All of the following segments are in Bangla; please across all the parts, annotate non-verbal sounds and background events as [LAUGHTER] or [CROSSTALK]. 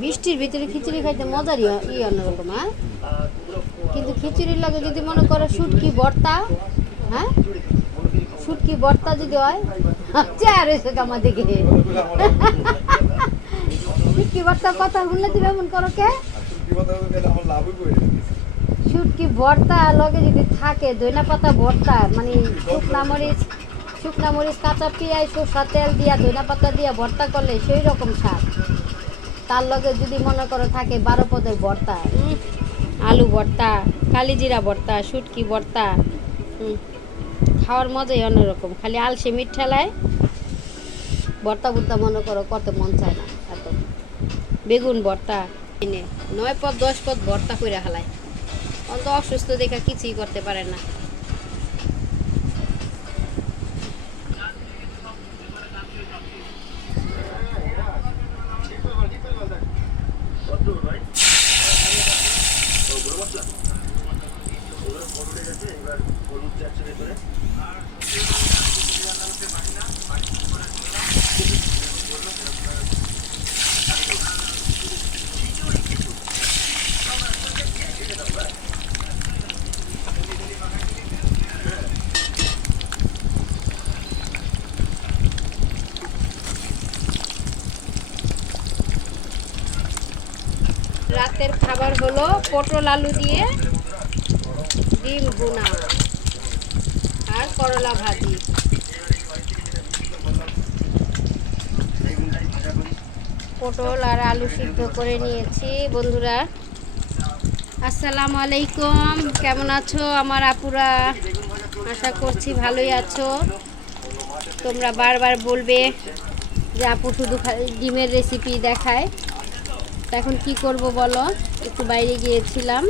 বৃষ্টির ভিতরে খিচুড়ি খাইতে মজারই ই অন্যরকম হ্যাঁ? কিন্তু খিচুড়ির লাগে যদি মনে করো শুটকি ভর্তা হ্যাঁ? শুটকি ভর্তা যদি হয় [LAUGHS] চেয়ার এসে আমার দিকে। শুটকি ভর্তার কথা শুনলে তুমি এমন করো কে? শুটকি ভর্তা লগে যদি থাকে দইনা পাতা ভর্তা মানে শুকনা মরিচ শুকনা মরিচ, কাঁচা পেঁয়াজ, সরষা তেল দিয়া দইনা পাতা দিয়া ভর্তা করলে সেই রকম স্বাদ। তার লগে যদি মনে করো থাকে বারো পদের ভর্তা আলু ভর্তা, কালিজিরা ভর্তা, শুটকি ভর্তা খাওয়ার মজাই অন্যরকম। খালি আলসে মিট ঠেলায় ভর্তা ভর্তা মনে করো কত মন চায় না এত। বেগুন ভর্তা নয় পদ, দশ পদ ভর্তা করে হালায় অন্ত অসুস্থ দেখা কিছুই করতে পারে না। রাতের খাবার হলো পটল আলু দিয়ে ডিম ভুনা আর করলা ভাজি। পটল আর আলু সিদ্ধ করে নিয়েছি, বন্ধুরা। আসসালামু আলাইকুম। কেমন আছো আমার আপুরা? আশা করছি ভালোই আছো। তোমরা বারবার বলবে যে আপু শুধু ডিমের রেসিপি দেখায়। এখন কি করব বলো? একটু বাইরে গিয়েছিলাম।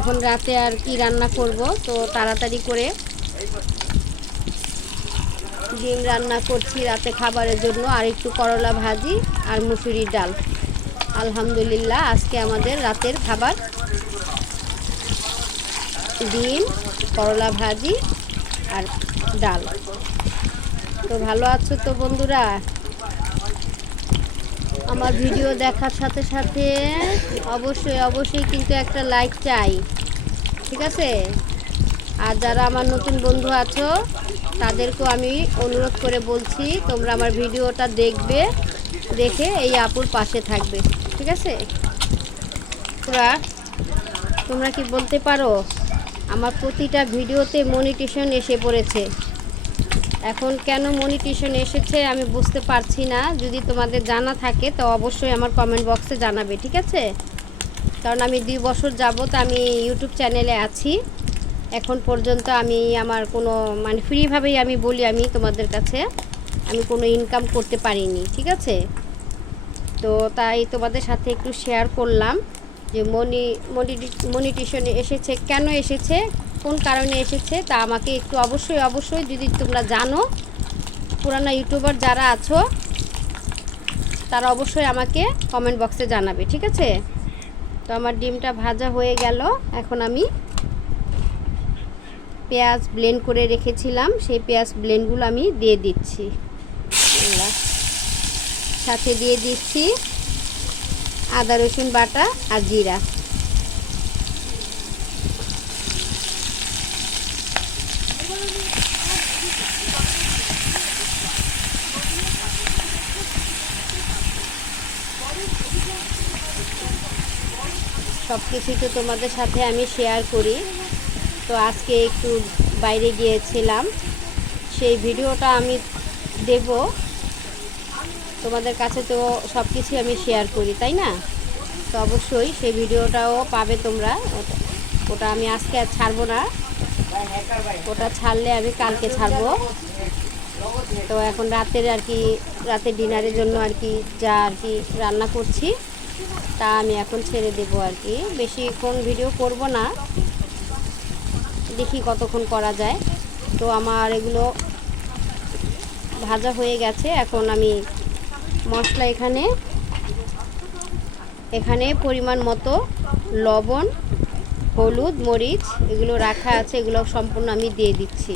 এখন রাতে আর কি রান্না করব? তো তাড়াতাড়ি করে ডিম রান্না করছি রাতে খাবারের জন্য, আর একটু করলা ভাজি আর মুসুরির ডাল। আলহামদুলিল্লাহ, আজকে আমাদের রাতের খাবার। ডিম, করলা ভাজি আর ডাল। তো ভালো আছো তো বন্ধুরা? আমার ভিডিও দেখার সাথে সাথে অবশ্যই অবশ্যই কিন্তু একটা লাইক চাই, ঠিক আছে? আর যারা আমার নতুন বন্ধু আছো, তাদেরকেও আমি অনুরোধ করে বলছি, তোমরা আমার ভিডিওটা দেখবে, দেখে এই আপুর পাশে থাকবে, ঠিক আছে? তোমরা তোমরা কি বলতে পারো? আমার প্রতিটা ভিডিওতে মনিটেশন এসে পড়েছে। এখন কেন মনিটেশন এসেছে আমি বুঝতে পারছি না। যদি তোমাদের জানা থাকে, তো অবশ্যই আমার কমেন্ট বক্সে জানাবে, ঠিক আছে? কারণ আমি দুই বছর যাব যাবত আমি ইউটিউব চ্যানেলে আছি। এখন পর্যন্ত আমি আমার কোনো মানে ফ্রিভাবেই আমি বলি আমি তোমাদের কাছে, আমি কোনো ইনকাম করতে পারিনি, ঠিক আছে? তো তাই তোমাদের সাথে একটু শেয়ার করলাম যে মনি মনিটেশন এসেছে, কেন এসেছে? কোন কারণে এসেছে তা আমাকে একটু অবশ্যই অবশ্যই যদি তোমরা জানো, পুরানো ইউটিউবার যারা আছো, তারা অবশ্যই আমাকে কমেন্ট বক্সে জানাবে, ঠিক আছে? তো আমার ডিমটা ভাজা হয়ে গেল, এখন আমি পেঁয়াজ ব্লেন্ড করে রেখেছিলাম, সেই পেঁয়াজ ব্লেন্ডগুলো আমি দিয়ে দিচ্ছি। সাথে দিয়ে দিচ্ছি আদা, রসুন বাটা আর জিরা। সব কিছুই তো তোমাদের সাথে আমি শেয়ার করি। তো আজকে একটু বাইরে গিয়েছিলাম। সেই ভিডিওটা আমি দেব। তোমাদের কাছে তো সব কিছুই আমি শেয়ার করি, তাই না? তো অবশ্যই সেই ভিডিওটাও পাবে তোমরা। ওটা- আমি আজকে আর ছাড়বো না। ওটা ছাড়লে আমি কালকে ছাড়বো। তো এখন রাতের আর কি, রাতের ডিনারের জন্য আর কি যা আর কি রান্না করছি, তা আমি এখন ছেড়ে দেবো আর কি। বেশিক্ষণ ভিডিও করব না। দেখি কতক্ষণ করা যায়। তো আমার এগুলো ভাজা হয়ে গেছে। এখন আমি মশলা এখানে এখানে পরিমাণ মতো লবণ হলুদ, মরিচ, এগুলো রাখা আছে, এগুলো সম্পূর্ণ আমি দিয়ে দিচ্ছি।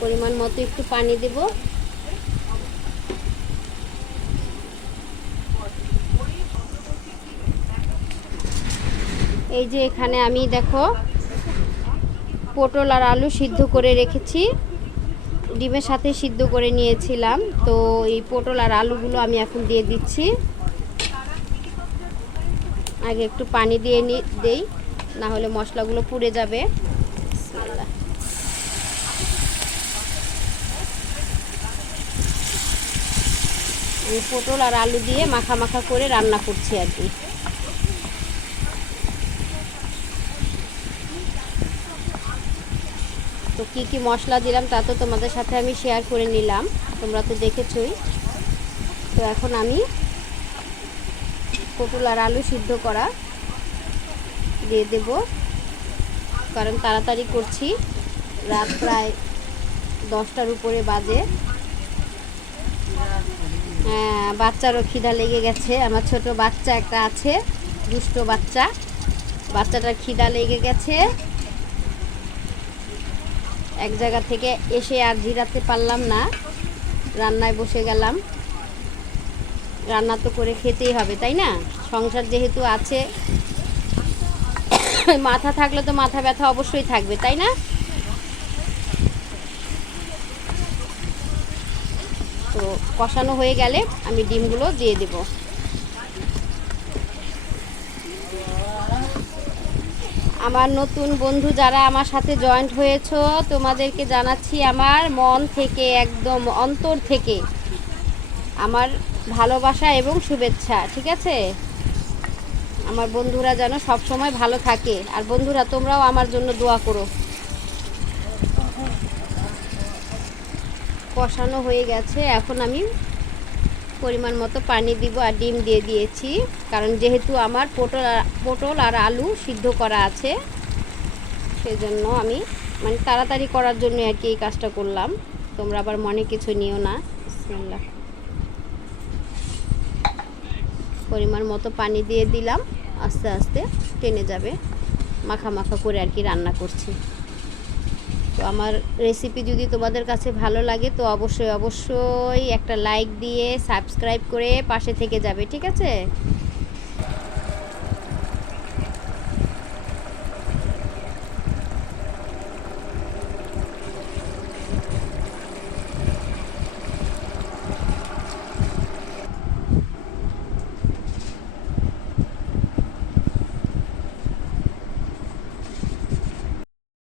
পরিমাণ মতো একটু পানি দেব। এই যে এখানে আমি দেখো, পটল আর আলু সিদ্ধ করে রেখেছি। ডিমের সাথে সিদ্ধ করে নিয়েছিলাম। তো এই পটল আর আলুগুলো আমি এখন দিয়ে দিচ্ছি। আগে একটু পানি দিয়ে নি দেই না হলে মশলাগুলো পুড়ে যাবে। পটল আর আলু দিয়ে মাখা মাখা করে রান্না করছি আর কি তো কি কি মশলা দিলাম তা তো তোমাদের সাথে আমি শেয়ার করে নিলাম। তোমরা তো দেখেছই। তো এখন আমি পটল আর আলু সিদ্ধ করা দিয়ে দেব। কারণ তাড়াতাড়ি করছি। রাত প্রায় দশটার উপরে বাজে। হ্যাঁ বাচ্চারও খিদা লেগে গেছে। আমার ছোট বাচ্চা একটা আছে, দুষ্ট বাচ্চা। বাচ্চাটার খিদা লেগে গেছে। এক জায়গা থেকে এসে আর জিরাতে পারলাম না। রান্নায় বসে গেলাম। রান্না তো করে খেতেই হবে, তাই না? সংসার যেহেতু আছে, মাথা থাকলে তো মাথা ব্যথা অবশ্যই থাকবে, তাই না? তো কষানো হয়ে গেলে আমি ডিমগুলো দিয়ে দেব। আমার নতুন বন্ধু যারা আমার সাথে জয়েন্ট হয়েছো, তোমাদেরকে জানাচ্ছি আমার মন থেকে, একদম অন্তর থেকে আমার ভালোবাসা এবং শুভেচ্ছা, ঠিক আছে? আমার বন্ধুরা যেন সব সময় ভালো থাকে। আর বন্ধুরা, তোমরাও আমার জন্য দোয়া করো। কষানো হয়ে গেছে, এখন আমি পরিমাণ মতো পানি দিব আর ডিম দিয়ে দিয়েছি। কারণ যেহেতু আমার পটল পটল আর আলু সিদ্ধ করা আছে, সেজন্য আমি মানে তাড়াতাড়ি করার জন্য আর কি এই কাজটা করলাম। তোমরা আবার মনে কিছু নিও না। পরিমাণ মতো পানি দিয়ে দিলাম। আস্তে আস্তে টেনে যাবে। মাখা মাখা করে আর কি রান্না করছি। তো আমার রেসিপি যদি তোমাদের কাছে ভালো লাগে, তো অবশ্যই অবশ্যই একটা লাইক দিয়ে সাবস্ক্রাইব করে পাশে থেকে যাবে, ঠিক আছে?